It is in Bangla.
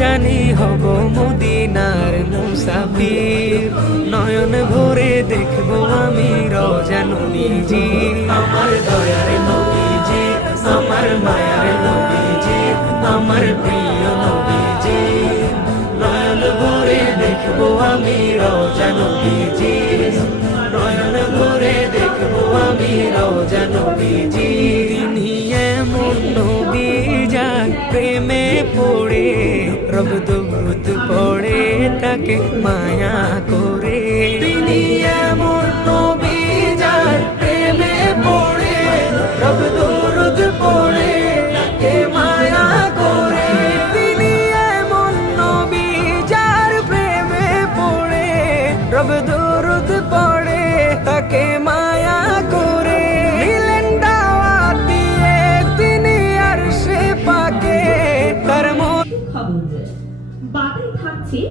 জানি হব মদিনার মুসাফির। নয়ন ভরে দেখবো আমি রওজা নবীজি, আমার দয়ার নবীজি, আমার মায়ার নবীজি, আমার প্রিয় নবীজি। নয়ন ভরে দেখবো আমি রওজা নবীজি, নয়ন ভরে দেখবো আমি রওজা নবীজি। তিনি এমন নবী যার প্রেমে পড়ে রব দুরূদ পড়ে তাকে মায়া করে। তিনি এমন নবী যার প্রেমে পড়ে রব দুরূদ পড়ে তাকে মায়া করে। তিনি এমন নবী যার প্রেমে পড়ে রব দুরূদ পড়ে তাকে মায়া করে। নিলেন দাওয়াত দিয়ে তিনি আরশে পাকে তার খবর বাতিল থাকছে